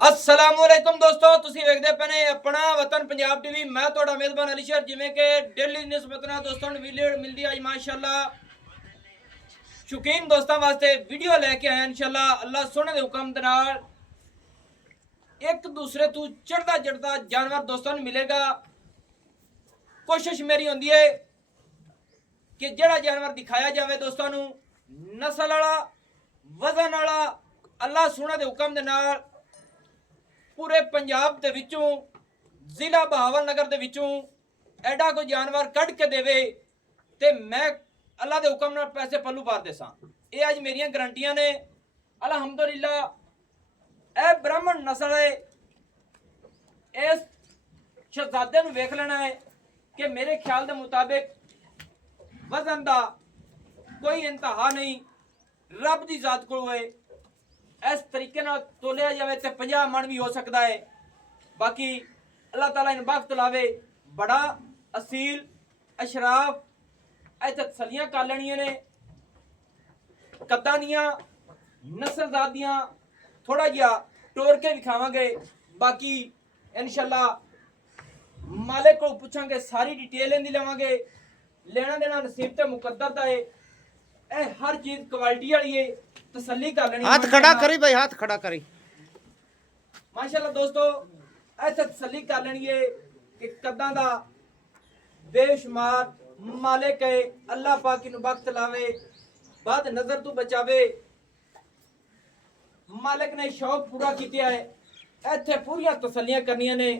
अस्सलामुअलैकुम दोस्तों, ਤੁਸੀਂ ਵੇਖਦੇ ਪਏ ਨੇ ਆਪਣਾ ਵਤਨ ਪੰਜਾਬ ਟੀਵੀ। ਮੈਂ ਤੁਹਾਡਾ ਮੇਜ਼ਬਾਨ ਅਲੀ ਸ਼ਰ। ਜਿਵੇਂ ਕਿ ਡੇਲੀ ਨਿਸਬਤ ਨਾਲ ਦੋਸਤਾਂ ਨੂੰ ਵੀਡੀਓ ਮਿਲਦੀ ਅੱਜ ਮਾਸ਼ਾਅੱਲਾ ਸ਼ੌਕੀਨ ਦੋਸਤਾਂ ਵਾਸਤੇ ਵੀਡੀਓ ਲੈ ਕੇ ਆਇਆ ਇਨਸ਼ਾਅੱਲਾ ਅੱਲਾਹ ਸੋਹਣੇ ਦੇ ਹੁਕਮ ਦੇ ਨਾਲ। ਇੱਕ ਦੂਸਰੇ ਤੋਂ ਚੜਦਾ ਚੜਦਾ ਜਾਨਵਰ ਦੋਸਤਾਂ ਨੂੰ ਮਿਲੇਗਾ। ਕੋਸ਼ਿਸ਼ ਮੇਰੀ ਹੁੰਦੀ ਹੈ ਕਿ ਜਿਹੜਾ ਜਾਨਵਰ ਦਿਖਾਇਆ ਜਾਵੇ ਦੋਸਤਾਂ ਨੂੰ ਨਸਲ ਵਾਲਾ ਵਜ਼ਨ ਵਾਲਾ ਅੱਲਾਹ ਸੋਹਣੇ ਦੇ ਹੁਕਮ ਦੇ ਨਾਲ पूरे पंजाब दे विचों जिला बहावल नगर दे विचों एडा कोई जानवर कढ़ के देवे ते मैं अल्लाह दे हुक्म नाल पैसे पल्लू पार देसां। ये अज मेरियां गारंटियां ने अल्हम्दुलिल्लाह। ए ब्राह्मण नस्ल है, इस शहजादे नूं वेख लेना है कि मेरे ख्याल दे मुताबिक वजन दा कोई इंतहा नहीं, रब दी जात कोल होए इस तरीके नाल तोलिया जाए तो 50 मन भी हो सकता है। बाकी अल्लाह ताला इन वक्त लावे बड़ा असील अशराफ इत्थे तसलियां कर लेनियां ने कद्दां दियां नस्लजात दियां थोड़ा जिहा टोर के विखावांगे। बाकी इंशाअल्लाह मालिक को पूछांगे, सारी डिटेल इहदी लवांगे। लेना देना नसीब ते मुकद्दर दा है, ए हर चीज क्वालिटी वाली है, तसल्ली कर लेनी। हाथ खड़ा करी भाई, हाथ खड़ा करी माशाअल्लाह दोस्तों। ऐसे तसल्ली कर लेनी है कि कद्दां दा बेशुमार मालिक है। अल्लाह पाक इन्हू वक्त लावे, बाद नजर तो बचावे। मालिक ने शौक पूरा किया है। इत्थे पूरी तसल्लियां करनियां ने।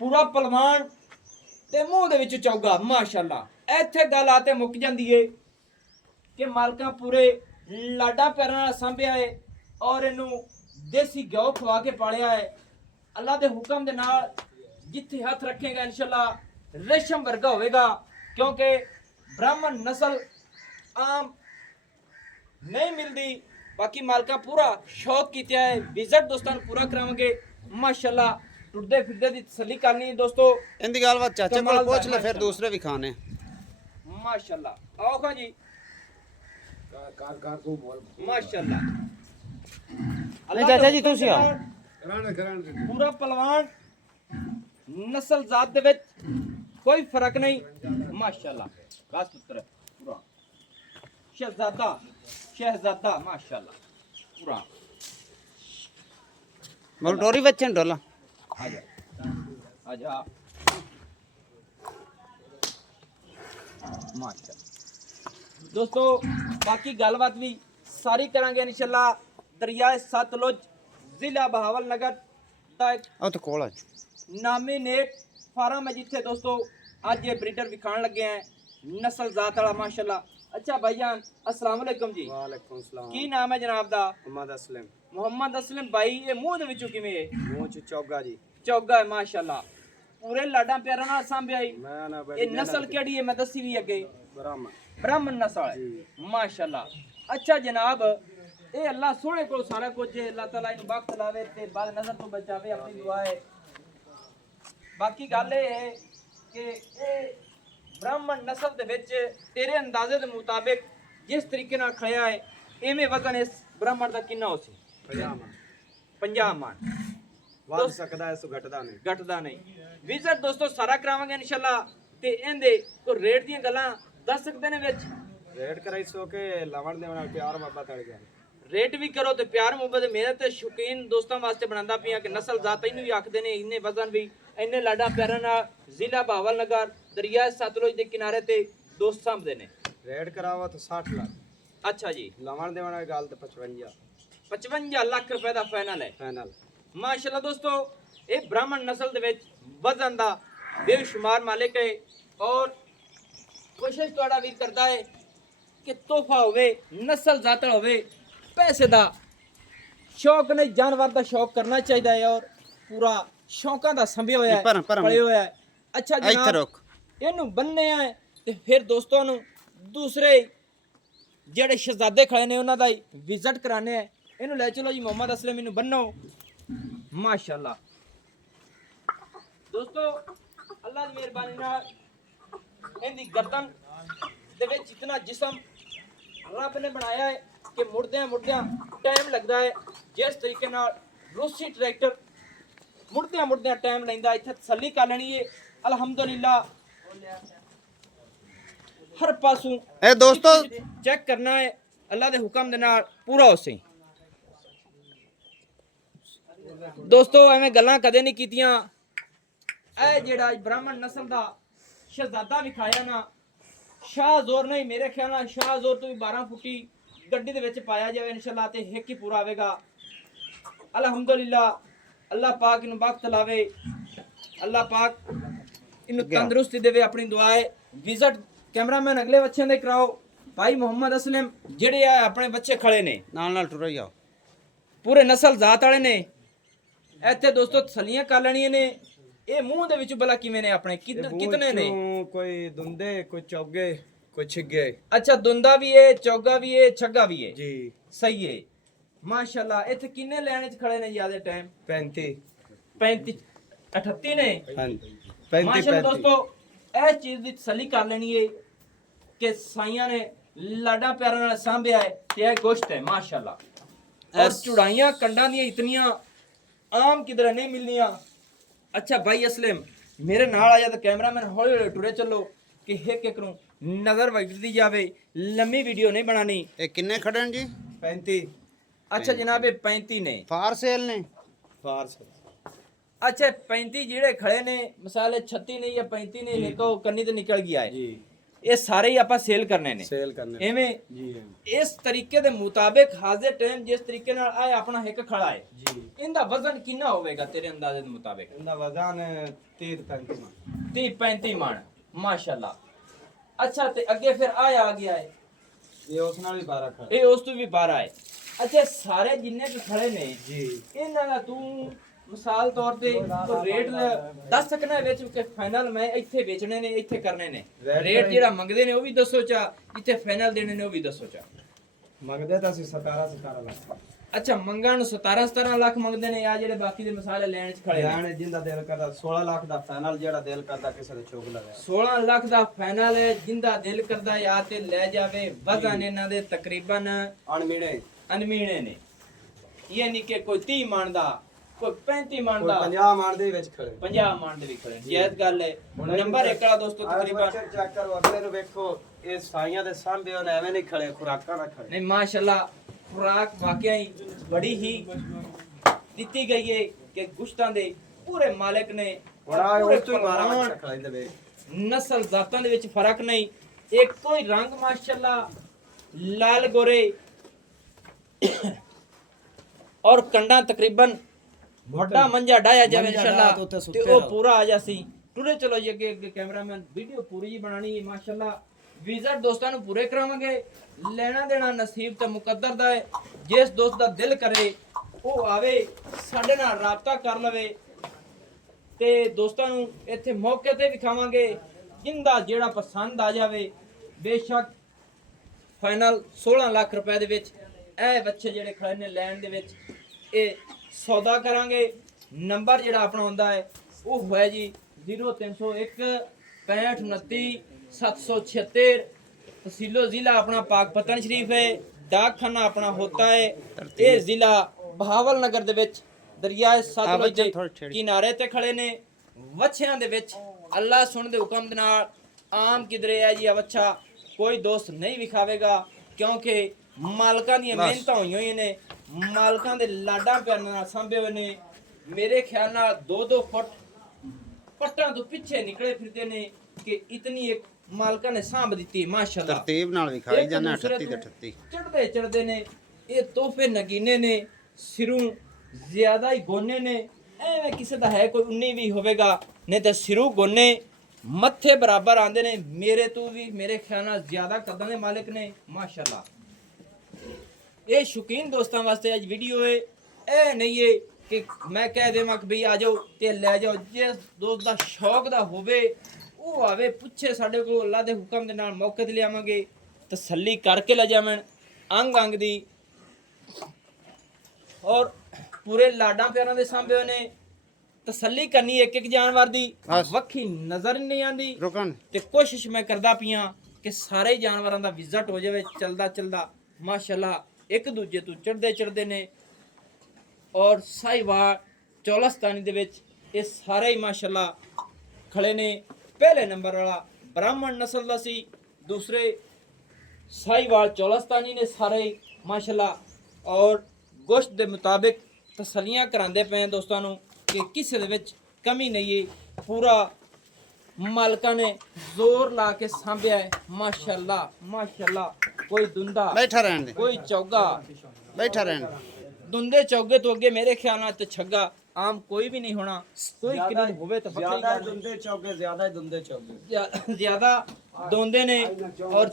पूरा पलवान ते मुंह दे विच चौगा माशाअल्लाह। इत्थे गल आते मुक जांदी है कि मालकां पूरे लाडा पैरां नाल सांभिया है और इनू देसी घ्यो खवा के पालिया है। अल्लाह दे हुक्म दे नाल जिथे हाथ रखेगा इंशाअल्लाह रेशम वर्गा होवेगा, क्योंकि ब्राह्मण नस्ल आम नहीं मिलती। बाकी मालका पूरा शौक किया है, विजिट दोस्तों पूरा करावांगे माशाअल्लाह। टुरदे फिरदे दी तसल्ली करनी है दोस्तों। इंदी गल बात चाचा को पूछ ले, फिर दूसरे भी खाने माशाअल्लाह। आओ खां जी माशाअल्लाह। चाचा जी तुसी आओ। पूरा पहलवान नस्ल जात दे विच कोई फर्क नहीं माशाअल्लाह। खास पुत्र पूरा शहजादा शहजादा माशाअल्लाह पूरा। मोल टोरी बच्चन डोला आजा आजा माशाअल्लाह दोस्तों। बाकी गलबात भी सारी करांगे इंशाअल्लाह। दरियाए सतलुज जिला बहावल नगर दा ओ तो कोल नामिनेट फार्म है जिथे दोस्तों आज ये ब्रीडर विखाण लगे हैं नस्ल जात वाला माशाअल्लाह। अच्छा भाईजान अस्सलाम वालेकुम जी। वालेकुम सलाम। की नाम है जनाब दा? मोहम्मद असलम। मोहम्मद असलम भाई, ये मुंह दे विचों किवें है? मुंह च चौगा जी। चौगा है माशाअल्लाह। पूरे लाडा प्यारा नाल सांभिया है। मैं ना ये नस्ल केड़ी है मैं दसी भी अगे? ब्राह्मण ब्राह्मण नस्ल है माशाअल्लाह। अच्छा जनाब, ये अल्लाह सोने को सारा कुछ है। अल्लाह ताला इन वक्त लावे ते बाद नजर तो बचावे, अपनी दुआ है। बाकी गल ये है कि ये ब्राह्मण नस्ल दे विच तेरे अंदाजे दे मुताबिक जिस तरीके नाल खड़िया है इवें वजन इस ब्राह्मण दा किन्ना हो सी? 50 मन वध सकदा है, सो घटदा नहीं। घटदा नहीं। विजिट दोस्तों सारा करावांगे इंशाअल्लाह। ते इहदे को रेट दी गल्लां दस सकदे ने विच? रेड कराई सो के लवण दे वाला प्यार मोहब्बत तड़ गया। रेट भी करो तो प्यार मुहब्बत मेरे ते शौकीन दोस्तों वास्ते बनांदा पिया कि नस्ल जात इनू भी आखदे ने। इन्ने वजन भी इन्ने लाडा प्यारा नाल जिला बहावल नगर दरिया सतलुज दे किनारे ते दोस्त सांभदे ने। रेड करावा तो 60 लाख। अच्छा जी। लवण दे वाला गल ते 55 लाख रुपए दा फाइनल है फाइनल माशाअल्लाह दोस्तों। ये ब्राह्मण नस्ल दे विच वजन दा बेशुमार मालिक है और कोशिश तुहाडा वीर करदा है कि तोहफा होवे नस्ल जात होवे। पैसे दा शौक नहीं, जानवर दा शौक करना चाहिए है और पूरा शौकां दा संभिया होया है, पले होया है। अच्छा जनाब, इहनू बन्ने है ते फिर दोस्तों नू दूसरे जेड़े शहजादे खड़े ने उन्हां दा विजिट कराने हैं। इहनू ले चलो जी मोहम्मद असलम, इहनू बन्नो माशाअल्लाह। दोस्तों अल्लाह दी मेहरबानी नाल इहदी गर्दन दे विच इतना जिस्म रब ने बनाया है कि मुड़दे मुड़दे टाइम लगता है। जिस तरीके नाल ਰੂਸੀ ਟਰੈਕਟਰ ਮੁੜਦਿਆਂ ਟਾਈਮ ਲੈਂਦਾ ਇੱਥੇ ਤਸੱਲੀ ਕਰ ਲੈਣੀ ਏ ਅਲਹਮਦੁਲਿਲਾ ਹਰ ਪਾਸੋਂ ਇਹ ਦੋਸਤੋ ਚੈੱਕ ਕਰਨਾ ਹੈ ਅੱਲਾ ਦੇ ਹੁਕਮ ਦੇ ਨਾਲ ਪੂਰਾ ਹੋਸੇ ਦੋਸਤੋ ਐਵੇਂ ਗੱਲਾਂ ਕਦੇ ਨਹੀਂ ਕੀਤੀਆਂ ਇਹ ਜਿਹੜਾ ਬ੍ਰਾਹਮਣ ਨਸਲ ਦਾ ਸ਼ਹਜ਼ਾਦਾ ਵਿਖਾਇਆ ਨਾ ਸ਼ਾਹ ਜ਼ੋਰ ਨਹੀਂ ਮੇਰੇ ਖਿਆਲ ਨਾਲ ਸ਼ਾਹ ਜ਼ੋਰ ਤੋਂ ਵੀ 12 ਫੁੱਟੀ ਗੱਡੀ ਦੇ ਵਿੱਚ ਪਾਇਆ ਜਾਵੇ ਇਨਸ਼ਾਅੱਲਾ ਤੇ ਹਿੱਕ ਹੀ ਪੂਰਾ ਆਵੇਗਾ ਅਲਹਮਦੁਲਿਲਾ ਅੱਲਾਹ ਪਾਕ ਇਹਨੂੰ ਬਖਤ ਲਾਵੇ ਅੱਲਾਹ ਪਾਕ ਇਹਨੂੰ ਤੰਦਰੁਸਤੀ ਦੇਵੇ ਆਪਣੀ ਦੁਆ ਹੈ ਵਿਜ਼ਿਟ ਕੈਮਰਾਮੈਨ ਅਗਲੇ ਬੱਚਿਆਂ ਦੇ ਕਰਾਓ ਭਾਈ ਮੁਹੰਮਦ ਅਸਲਮ ਜਿਹੜੇ ਆ ਆਪਣੇ ਬੱਚੇ ਖੜੇ ਨੇ ਨਾਲ ਟੁਰ ਜਾਓ ਪੂਰੇ ਨਸਲ ਜ਼ਾਤ ਵਾਲੇ ਨੇ ਇੱਥੇ ਦੋਸਤੋ ਤਸੱਲੀਆਂ ਕਰ ਲੈਣੀਆਂ ਨੇ ਇਹ ਮੂੰਹ ਦੇ ਵਿੱਚ ਭਲਾ ਕਿਵੇਂ ਨੇ ਆਪਣੇ ਕਿਤਨੇ ਨੇ ਕੋਈ ਦੁੰਦੇ ਕੋਈ ਚੌਗੇ ਕੋਈ ਛਿੱਗੇ ਅੱਛਾ ਦੁੰਦਾ ਵੀ ਏ ਚੌਗਾ ਵੀ ਏ ਛੱਗਾ ਵੀ ਏ ਜੀ ਸਹੀ ਏ ਮਾਸ਼ਾਅੱਲਾ ਇੱਥੇ ਕਿੰਨੇ ਲੈਣ ਚ ਖੜੇ ਨੇ ਜਿਆਦਾ ਟਾਈਮ 35 35 38 ਨੇ ਹਾਂਜੀ 35 ਮਾਸ਼ਾਅੱਲਾ ਦੋਸਤੋ ਇਹ ਚੀਜ਼ ਦੀ ਤਸੱਲੀ ਕਰ ਲੈਣੀ ਏ ਕਿ ਸਾਈਆਂ ਨੇ ਲਾਡਾ ਪਿਆਰਾਂ ਨਾਲ ਸਾਂਭਿਆ ਹੈ ਤੇ ਇਹ ਗੋਸ਼ਤ ਹੈ ਮਾਸ਼ਾਅੱਲਾ ਔਰ ਚੁੜਾਈਆਂ ਕੰਡਾਂ ਦੀਆਂ ਇਤਨੀਆਂ ਆਮ ਕਿਧਰ ਨਹੀਂ ਮਿਲਨੀਆਂ ਅੱਛਾ ਭਾਈ ਅਸਲਮ ਮੇਰੇ ਨਾਲ ਆ ਜਾ ਤਾਂ ਕੈਮਰਾਮੈਨ ਹੌਲੀ ਹੌਲੀ ਟੁਰੇ ਚੱਲੋ ਕਿ ਇੱਕ ਨੂੰ ਨਜ਼ਰ ਵਗਦੀ ਜਾਵੇ ਲੰਮੀ ਵੀਡੀਓ ਨਹੀਂ ਬਣਾਣੀ ਇਹ ਕਿੰਨੇ ਖੜੇ ਨੇ ਜੀ 35 ਅੱਛਾ ਜਨਾਬ ਇਹ 35 ਨੇ ਫਾਰ ਸੇਲ ਨੇ ਫਾਰਸ ਅੱਛਾ 35 ਜਿਹੜੇ ਖੜੇ ਨੇ ਮਿਸਾਲ 36 ਨਹੀਂ ਜਾਂ 35 ਨੇ ਦੇਖੋ ਕੰਨੀ ਤੇ ਨਿਕਲ ਗਿਆ ਹੈ ਜੀ ਇਹ ਸਾਰੇ ਹੀ ਆਪਾਂ ਸੇਲ ਕਰਨੇ ਨੇ ਸੇਲ ਕਰਨੇ ਐਵੇਂ ਜੀ ਇਸ ਤਰੀਕੇ ਦੇ ਮੁਤਾਬਿਕ ਹਾਜ਼ਰ ਟਾਈਮ ਜਿਸ ਤਰੀਕੇ ਨਾਲ ਆ ਆਪਣਾ ਹਿੱਕ ਖੜਾ ਹੈ ਜੀ ਇਹਦਾ ਵਜ਼ਨ ਕਿੰਨਾ ਹੋਵੇਗਾ ਤੇਰੇ ਅੰਦਾਜ਼ੇ ਦੇ ਮੁਤਾਬਿਕ ਇਹਦਾ ਵਜ਼ਨ 30 35 30 35 ਮਣ ਮਾਸ਼ਾਅੱਲਾ ਅੱਛਾ ਤੇ ਅੱਗੇ ਫਿਰ ਆ ਗਿਆ ਹੈ ਇਹ ਉਸ ਨਾਲ ਵੀ 12 ਖੜਾ ਇਹ ਉਸ ਤੋਂ ਵੀ 12 ਹੈ ਅੱਛਾ ਸਾਰੇ ਜਿੰਨੇ ਵੀ ਖੜੇ ਨੇ ਜੀ ਇਹਨਾਂ ਦਾ ਤੂੰ ਮਿਸਾਲ ਤੌਰ ਤੇ ਰੇਟ ਦੱਸ ਸਕਣਾ ਵਿੱਚ ਕਿ ਫਾਈਨਲ ਮੈਂ ਇੱਥੇ ਵੇਚਣੇ ਨੇ ਇੱਥੇ ਕਰਨੇ ਨੇ ਰੇਟ ਜਿਹੜਾ ਮੰਗਦੇ ਨੇ ਉਹ ਵੀ ਦੱਸੋ ਚਾ ਜਿੱਥੇ ਫਾਈਨਲ ਦੇਣੇ ਨੇ ਉਹ ਵੀ ਦੱਸੋ ਚਾ ਮੰਗਦੇ ਤਾਂ ਅਸੀਂ 17 ਲੱਖ ਅੱਛਾ ਮੰਗਣ ਨੂੰ 17 ਲੱਖ ਮੰਗਦੇ ਨੇ ਆ ਜਿਹੜੇ ਬਾਕੀ ਦੇ ਮਸਾਲੇ ਲੈਣ ਚ ਖੜੇ ਨੇ ਲੈਣ ਜਿੰਦਾ ਦਿਲ ਕਰਦਾ 16 ਲੱਖ ਦਾ ਫਾਈਨਲ ਜਿਹੜਾ ਦਿਲ ਕਰਦਾ ਕਿਸੇ ਦੇ ਚੋਕ ਲਗਾਇਆ 16 ਲੱਖ ਦਾ ਫਾਈਨਲ ਹੈ ਜਿੰਦਾ ਦਿਲ ਕਰਦਾ ਯਾ ਤੇ ਲੈ ਜਾਵੇ ਵਜ਼ਨ ਇਹਨਾਂ ਦੇ ਤਕਰੀਬਨ ਅਨਮੀਣੇ ਨੇ ਇਹ ਨਹੀਂ ਕਿ ਕੋਈ 30 ਮਣ ਦਾ ਕੋਈ 35 ਮਣ ਦਾ 50 ਮਣ ਦੇ ਵਿੱਚ ਖੜੇ 50 ਮਣ ਦੇ ਵੀ ਖੜੇ ਜਾਇਜ਼ ਗੱਲ ਹੈ ਨੰਬਰ 1 ਵਾਲਾ ਦੋਸਤੋ ਤਕਰੀਬਨ ਚੈੱਕ ਕਰੋ ਅਗਲੇ ਨੂੰ ਵੇਖੋ ਇਹ ਸਾਈਆਂ ਦੇ ਸਾਹਮਣੇ ਉਹਨੇ ਐਵੇਂ ਨਹੀਂ ਖੜੇ ਖੁਰਾਕਾਂ ਨਾਲ ਖੜੇ ਨਹੀਂ ਮਾਸ਼ਾਅੱਲਾ ਖੁਰਾਕ ਵਾਕਿਆ ਹੀ ਬੜੀ ਹੀ ਦਿੱਤੀ ਗਈ ਹੈ ਕਿ ਗੁਸ਼ਤਾਂ ਦੇ ਪੂਰੇ ਮਾਲਕ ਨੇ ਬੜਾ ਪੂਰੇ ਉਸ ਤੋਂ 12 ਪਹਿਲਵਾਨ, ਬੱਚਾ ਖੜਾ ਇਹਦੇ ਨਸਲ ਜ਼ਾਤਾਂ ਦੇ ਵਿੱਚ ਫਰਕ ਨਹੀਂ ਇੱਕੋ ਹੀ ਰੰਗ ਮਾਸ਼ਾਅੱਲਾ ਲਾਲ ਗੋਰੇ ਔਰ ਕੰਡਾ ਤਕਰੀਬਨ ਵੱਡਾ ਮੰਜਾ ਡਾਇਆ ਜਾਵੇ ਮੰਜਾ ਇਨਸ਼ਾਅੱਲਾ ਡਾਇਆ ਤੇ ਤੇ ਉਹ ਪੂਰਾ ਆ ਜਾਸੀ ਟੁਰੇ ਚਲੋ ਜੀ ਅੱਗੇ ਕੈਮਰਾਮੈਨ ਵੀਡੀਓ ਪੂਰੀ ਜੀ ਬਣਾਣੀ ਹੈ ਮਾਸ਼ਾਅੱਲਾ ਵਿਜ਼ਿਟ ਦੋਸਤਾਂ ਨੂੰ ਪੂਰੇ ਕਰਾਵਾਂਗੇ ਲੈਣਾ ਦੇਣਾ ਨਸੀਬ ਤੇ ਮੁਕੱਦਰ ਦਾ ਹੈ ਜਿਸ ਦੋਸਤ ਦਾ ਦਿਲ ਕਰੇ ਉਹ ਆਵੇ ਸਾਡੇ ਨਾਲ ਰਾਬਤਾ ਕਰ ਲਵੇ ਤੇ ਦੋਸਤਾਂ ਨੂੰ ਇੱਥੇ ਮੌਕੇ ਤੇ ਵਿਖਾਵਾਂਗੇ ਜਿੰਦਾ ਜਿਹੜਾ ਪਸੰਦ ਆ ਜਾਵੇ ਬੇਸ਼ੱਕ ਫਾਈਨਲ 16 ਲੱਖ ਰੁਪਏ ਦੇ ਵਿੱਚ ਇਹ ਬੱਚੇ ਜਿਹੜੇ ਖੜੇ ਨੇ ਲੈਣ ਦੇ ਵਿੱਚ ਇਹ ਸੌਦਾ ਕਰਾਂਗੇ ਨੰਬਰ ਜਿਹੜਾ ਆਪਣਾ ਹੁੰਦਾ ਹੈ ਉਹ ਹੋਇਆ ਜੀ 0301 6529 776 तहसीलो जिला अपना पाकपतन शरीफ है डाकखाना अपना होता है ये जिला बहावल नगर दे विच दरियाए सतलुज दे किनारे ते खड़े ने वछियां दे विच अल्लाह सुन दे हुक्म दे नाल आम किधरे है जी वच्छा कोई दोस्त नहीं विखावेगा क्योंकि मालकां दी मेहनतां होई होई ने मालकां दे लाडां प्यार नाल संभे होए ने मेरे ख्याल नाल 2-2 फुट पट्टां तो पीछे निकले फिरदे ने कि इतनी एक ਮਾਲਕਾਂ ਨੇ ਸਾਂਭ ਦਿੱਤੀ ਮਾਸ਼ਾਅੱਲਾ ਤਰਤੀਬ ਨਾਲ ਵਿਖਾਈ ਜਾਣਾ 38 ਤੇ 38 ਚੜਦੇ ਨੇ ਇਹ ਤੋਹਫੇ ਨਗੀਨੇ ਨੇ ਸਿਰੋਂ ਜ਼ਿਆਦਾ ਹੀ ਗੋਨੇ ਨੇ ਐਵੇਂ ਕਿਸੇ ਦਾ ਹੈ ਕੋਈ 19 ਵੀ ਹੋਵੇਗਾ ਨਹੀਂ ਤੇ ਸਿਰੋਂ ਗੋਨੇ ਮੱਥੇ ਬਰਾਬਰ ਆਂਦੇ ਨੇ ਮੇਰੇ ਤੋਂ ਵੀ ਮੇਰੇ ਖਿਆਲ ਨਾਲ ਜ਼ਿਆਦਾ ਕਦਾਂ ਦੇ ਮਾਲਕ ਨੇ ਮਾਸ਼ਾਅੱਲਾ ਇਹ ਸ਼ੌਕੀਨ ਦੋਸਤਾਂ ਵਾਸਤੇ ਅੱਜ ਵੀਡੀਓ ਹੈ ਇਹ ਨਹੀਂ ਹੈ ਕਿ ਮੈਂ ਕਹਿ ਦੇਵਾਂ ਕਿ ਭਈ ਆ ਜਾਓ ਤੇ ਲੈ ਜਾਓ ਜਿਸ ਦੋਸਤ ਦਾ ਸ਼ੌਕ ਦਾ ਹੋਵੇ ਉਹ ਆਵੇ ਪੁੱਛੇ ਸਾਡੇ ਕੋਲ ਅੱਲਾ ਦੇ ਹੁਕਮ ਦੇ ਨਾਲ ਮੌਕੇ ਤੇ ਲਿਆਵਾਂਗੇ ਤਸੱਲੀ ਕਰਕੇ ਲੈ ਜਾਵਣ ਅੰਗ ਦੀ ਔਰ ਪੂਰੇ ਲਾਡਾਂ ਪਿਆਰਾਂ ਦੇ ਸਾਂਭੇ ਨੇ ਤਸੱਲੀ ਕਰਨੀ ਇੱਕ ਜਾਨਵਰ ਦੀ ਵੱਖੀ ਨਜ਼ਰ ਨਹੀਂ ਆਂਦੀ ਰੁਕਣ ਤੇ ਕੋਸ਼ਿਸ਼ ਮੈਂ ਕਰਦਾ ਪਿਆ ਕਿ ਸਾਰੇ ਜਾਨਵਰਾਂ ਦਾ ਵਿਜ਼ਿਟ ਹੋ ਜਾਵੇ ਚਲਦਾ ਮਾਸ਼ਾਅੱਲਾ ਇੱਕ ਦੂਜੇ ਤੋਂ ਚੜਦੇ ਨੇ ਔਰ ਸਾਹੀਵਾਲ ਚੌਲਸਤਾਨੀ ਦੇ ਵਿੱਚ ਇਹ ਸਾਰੇ ਹੀ ਮਾਸ਼ਾਅੱਲਾ ਖੜੇ ਨੇ। ਪਹਿਲੇ ਨੰਬਰ ਵਾਲਾ ਬ੍ਰਾਹਮਣ ਨਸਲ ਦਾ ਸੀ, ਦੂਸਰੇ ਸਾਹੀਵਾਲ ਚੌਲਸਤਾਨੀ ਨੇ ਸਾਰੇ ਹੀ ਮਾਸ਼ਾਅੱਲਾ। ਔਰ ਗੋਸ਼ਤ ਦੇ ਮੁਤਾबिक ਤਸੱਲੀਆਂ ਕਰਾਉਂਦੇ ਪਏ ਦੋਸਤਾਂ ਨੂੰ ਕਿ ਕਿਸੇ ਦੇ ਵਿੱਚ ਕਮੀ ਨਹੀਂ ਹੈ। ਪੂਰਾ ਮਾਲਕਾਂ ਨੇ ਜ਼ੋਰ ਲਾ ਕੇ ਸਾਂਭਿਆ ਹੈ ਮਾਸ਼ਾਅੱਲਾ ਮਾਸ਼ਾਅੱਲਾ। ਕੋਈ ਦੁੰਦਾ ਬੈਠਾ ਰਹਿਣ ਦੇ, ਕੋਈ ਚੌਗਾ, ਬੈਠਾ ਰਹਿਣ ਦੇ। ਦੁੰਦੇ ਚੌਗੇ ਤੋਂ ਅੱਗੇ ਮੇਰੇ ਖਿਆਲ ਨਾਲ ਤੇ ਛੱਗਾ ਆਮ ਕੋਈ ਵੀ ਨਹੀਂ ਹੋਣਾ। ਕੋਈ ਕਿਰਨ ਹੋਵੇ ਤਾਂ ਵੱਖਰੀ ਜ਼ਿਆਦਾ ਗੱਲ ਹੈ। ਦੁੰਦੇ ਚੌਗੇ, ਜ਼ਿਆਦਾ ਦੁੰਦੇ ਚੌਗੇ। ਜ਼ਿਆਦਾ ਦੋਂਦੇ ਨੇ। ਔਰ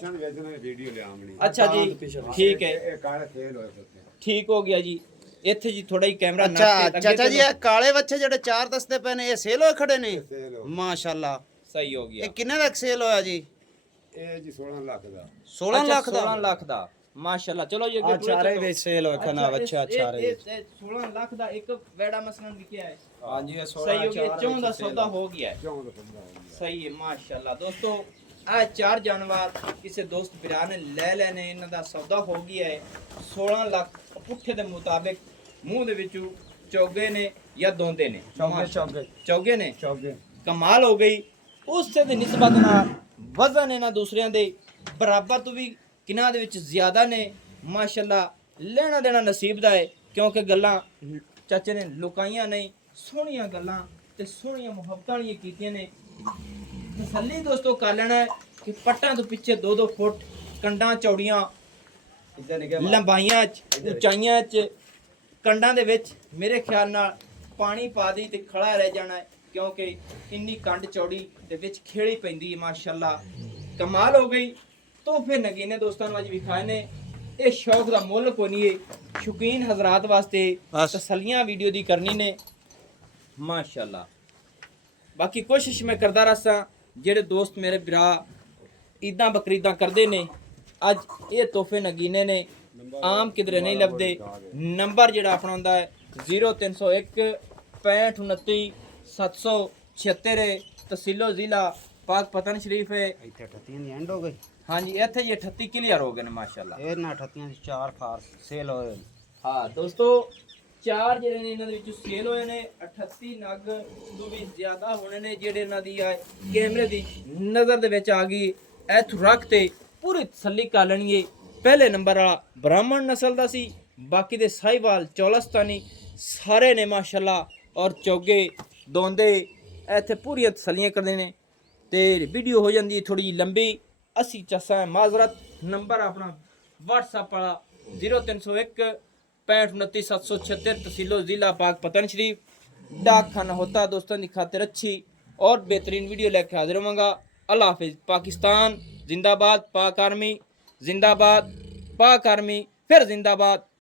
ਅੱਛਾ ਜੀ ਠੀਕ ਹੈ, ਠੀਕ ਹੋ ਗਿਆ ਜੀ। ਇੱਥੇ ਜੀ ਥੋੜਾ ਹੀ ਕੈਮਰਾ ਅੱਛਾ ਚਾਚਾ ਜੀ, ਇਹ ਕਾਲੇ ਬੱਚੇ ਜਿਹੜੇ ਚਾਰ ਦੱਸਦੇ ਪਏ ਨੇ, ਇਹ ਸੇਲ ਹੋਏ ਖੜੇ ਨੇ? ਮਾਸ਼ਾਅੱਲਾ, ਸਹੀ ਹੋ ਗਿਆ। ਇਹ ਕਿੰਨੇ ਦਾ ਸੇਲ ਹੋਇਆ ਜੀ? ਇਹ ਜੀ 16 ਲੱਖ ਦਾ। 16 ਲੱਖ ਦਾ? 16 ਲੱਖ ਦਾ ਮਾਸ਼ਾਅੱਲਾ। ਚਲੋ ਜੀ ਅੱਗੇ ਚਾਰੇ ਵਿੱਚ ਸੇਲ ਹੋਏ ਖਨਾ ਬੱਚਾ ਚਾਰੇ ਵਿੱਚ। 16 ਲੱਖ ਦਾ ਇੱਕ ਵੈੜਾ ਮਸਲਨ ਵਿਕਿਆ ਹੈ। ਹਾਂਜੀ ਇਹ 16 ਸਹੀ ਹੋ ਗਿਆ, ਚੌਂ ਦਾ ਸੌਦਾ ਹੋ ਗਿਆ ਹੈ। ਕਿਉਂ ਦਾ ਬੰਦਾ ਹੋ ਗਿਆ। ਸਹੀ ਹੈ ਮਾਸ਼ਾਅੱਲਾ। ਦੋਸਤੋ ਆ ਚਾਰ ਜਾਨਵਰ ਕਿਸੇ ਦੋਸਤ ਵੀਰਾਂ ਨੇ ਲੈ ਲੈਣੇ, ਇਹਨਾਂ ਦਾ ਸੌਦਾ ਹੋ ਗਿਆ ਹੈ 16 ਲੱਖ ਪੁੱਠੇ ਦੇ ਮੁਤਾबिक। ਮੂੰਹ ਦੇ ਵਿੱਚੋਂ ਚੌਗੇ ਨੇ ਜਾਂ ਦੋਂਦੇ ਨੇ? ਚੌਗੇ ਚੌਗੇ ਨੇ। ਚੌਗੇ ਕਮਾਲ ਹੋ ਗਈ। ਉਸੇ ਦੀ ਨਿਸਬਤ ਨਾਲ ਵਜ਼ਨ ਇਹਨਾਂ ਦੂਸਰਿਆਂ ਦੇ ਬਰਾਬਰ ਤੋਂ ਵੀ ਕਿਨਾਂ ਦੇ ਵਿੱਚ ਜ਼ਿਆਦਾ ਨੇ ਮਾਸ਼ਾਅੱਲਾ। ਲੈਣਾ ਦੇਣਾ ਨਸੀਬ ਦਾ ਹੈ, ਕਿਉਂਕਿ ਗੱਲਾਂ ਚਾਚੇ ਨੇ ਲੁਕਾਈਆਂ ਨਹੀਂ, ਸੋਹਣੀਆਂ ਗੱਲਾਂ ਤੇ ਸੋਹਣੀਆਂ ਮੁਹੱਬਤਾਂ ਵਾਲੀਆਂ ਕੀਤੀਆਂ ਨੇ। ਤਸੱਲੀ ਦੋਸਤੋ ਕਰ ਲੈਣਾ ਹੈ ਕਿ ਪੱਟਾਂ ਤੋਂ ਪਿੱਛੇ 2-2 ਫੁੱਟ ਕੰਡਾਂ ਚੌੜੀਆਂ, ਇੱਧਰ ਨਿਕਲ ਲੰਬਾਈਆਂ 'ਚ, ਉਚਾਈਆਂ 'ਚ, ਕੰਡਾਂ ਦੇ ਵਿੱਚ ਮੇਰੇ ਖਿਆਲ ਨਾਲ ਪਾਣੀ ਪਾ ਦੀ ਤੇ ਖੜਾ ਰਹਿ ਜਾਣਾ ਹੈ, ਕਿਉਂਕਿ ਇੰਨੀ ਕੰਡ ਚੌੜੀ ਤੇ ਵਿੱਚ ਖੇੜੀ ਪੈਂਦੀ ਹੈ ਮਾਸ਼ਾਅੱਲਾ। ਕਮਾਲ ਹੋ ਗਈ। ਤੋਹਫੇ ਨਗੀਨੇ ਦੋਸਤਾਂ ਨੂੰ ਅੱਜ ਵਿਖਾਏ ਨੇ। ਇਹ ਸ਼ੌਕ ਦਾ ਮੁੱਲ ਕੋਈ ਨਹੀਂ ਹੈ। ਸ਼ੌਕੀਨ ਹਜ਼ਰਾਤ ਵਾਸਤੇ ਬਸ। ਤਸੱਲੀਆਂ ਵੀਡੀਓ ਦੀ ਕਰਨੀ ਨੇ ਮਾਸ਼ਾਅੱਲਾ। ਬਾਕੀ ਕੋਸ਼ਿਸ਼ ਮੈਂ ਕਰਦਾ ਰਸਾਂ ਜਿਹੜੇ ਦੋਸਤ ਮੇਰੇ ਭਰਾ ਈਦਾਂ ਬਕਰੀਦਾਂ ਕਰਦੇ ਨੇ, ਅੱਜ ਇਹ ਤੋਹਫੇ ਨਗੀਨੇ ਨੇ, ਆਮ ਕਿਧਰੇ ਨਹੀਂ ਲੱਭਦੇ। ਨੰਬਰ ਜਿਹੜਾ ਆਪਣਾ ਹੁੰਦਾ ਹੈ 0301 6529 776 ਤਹਿਸੀਲੋ ਜ਼ਿਲ੍ਹਾ ਪਾਕ ਪਤਨ ਸ਼ਰੀਫ ਹੈ। ਇੱਥੇ 38 ਦੀ ਐਂਡ ਹੋ ਗਈ। ਹਾਂਜੀ ਇੱਥੇ ਜੀ 38 ਕਲੀਅਰ ਹੋ ਗਏ ਨੇ ਮਾਸ਼ਾਅੱਲਾ। ਇਹ ਨਾ 38 ਦੀ 4 ਫਾਰ ਸੇਲ ਹੋਏ। ਹਾਂ ਦੋਸਤੋ ਚਾਰ ਜਿਹੜੇ ਨੇ ਇਹਨਾਂ ਦੇ ਵਿੱਚੋਂ ਸੇਲ ਹੋਏ ਨੇ। 38 ਨਗ ਤੋਂ ਵੀ ਜ਼ਿਆਦਾ ਹੋਣੇ ਨੇ ਜਿਹੜੇ ਇਹਨਾਂ ਦੀ ਆ ਕੈਮਰੇ ਦੀ ਨਜ਼ਰ ਦੇ ਵਿੱਚ ਆ ਗਈ। ਇੱਥੋਂ ਰੱਖ ਤੇ ਪੂਰੀ ਤਸੱਲੀ ਕਰ ਲੈਣਗੇ। ਪਹਿਲੇ ਨੰਬਰ ਵਾਲਾ ਬ੍ਰਾਹਮਣ ਨਸਲ ਦਾ ਸੀ, ਬਾਕੀ ਦੇ ਸਾਹੀਵਾਲ ਚੌਲਸਤਾਨੀ ਸਾਰੇ ਨੇ ਮਾਸ਼ਾਅੱਲਾ। ਔਰ ਚੌਗੇ ਦੋਂਦੇ ਇੱਥੇ ਪੂਰੀਆਂ ਤਸੱਲੀਆਂ ਕਰਦੇ ਨੇ ਤੇ ਵੀਡੀਓ ਹੋ ਜਾਂਦੀ ਹੈ ਥੋੜੀ ਜਿਹੀ ਲੰਬੀ। ਅਸੀਂ ਚਾਹਸਾਂ ਮਾਜ਼ਰਤ। ਨੰਬਰ ਆਪਣਾ WhatsApp ਵਾਲਾ 0301 6529 776 तहसीलो ज़िला पाक पतन शरीफ डाक खाना होता। दोस्तों की खातिर अच्छी और बेहतरीन वीडियो लेकर हाजिर होऊंगा। अल्लाह हाफिज़। पाकिस्तान जिंदाबाद, पाक आर्मी जिंदाबाद, पाक आर्मी फिर जिंदाबाद।